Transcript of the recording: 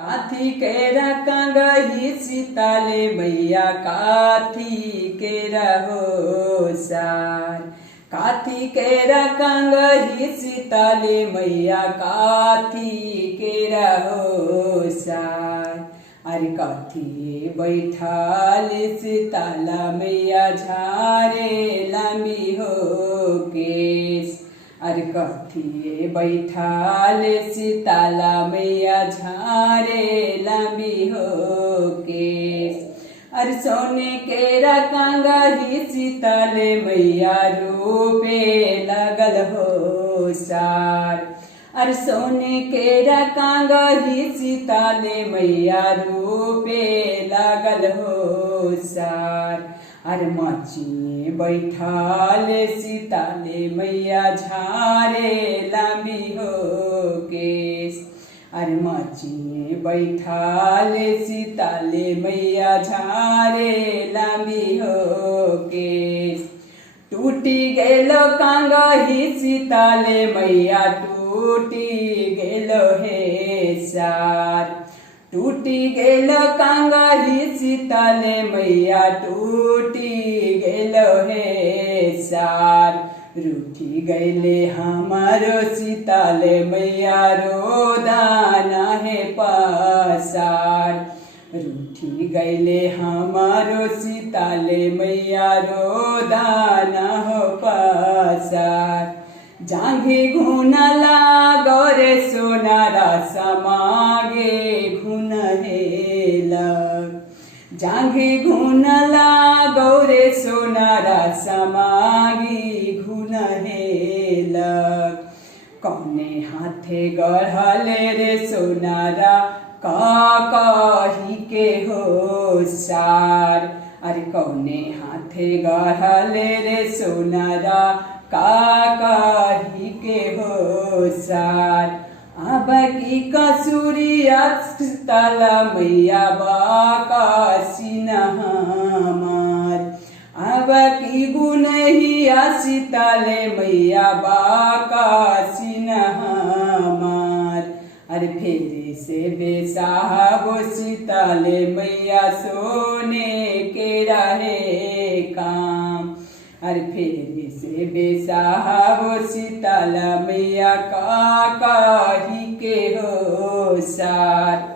काथी केरा कांगही सीताले मैया काथी केरा हो सार। काथी केरा कांगही सीताले मैया काथी केरा हो सार। अरे काथी बैठाले सीताला मैया झारे लामी हो केस। अरे कथी बैठाले सीताला मैया झारे लामी हो केस। अरे सोने केरा कांगही सीताले मैया रूपे लगल हो सार। अरे सोने केरा कांगही सीताले मैया रूपे लगल हो सार। अरे मची बैठाले सीताले मैया झारे लामी हो केस। अरे मची बैठाले सीताले मैया झारे लामी हो केस। टूटी गेलो कांगही सीताले मैया टूटी गेलो हे सार। टूटी गेलो कांगही सीताले मैया टूटी गेलो हे सार। रूठी गैले हमारो सीताले मैया रोदाना है पसार। रूठी गैले हमारो सीताले मैया रोदाना हो पसार। जांघे घुना लागो रे सोनारा समागे घुन हेलक। जांघे घुन लागो रे सोनारा समागी घुन हेलक। कौने हाथे गढ़ले रे सोनारा कही के हो सार। अरे कौने हाथे गढ़ले रे सोनारा कही के हो सार। अब की कसूरिया सीताला मैया बाकासी हमार। अब की गुनहिया सीताले मैया बाकासी हमार। अरे फेरे से बेसाहबो सीताले मैया सोने के रहे काम। अरे फेरे से बेसाहबो सीताला मैया कही के हो सार।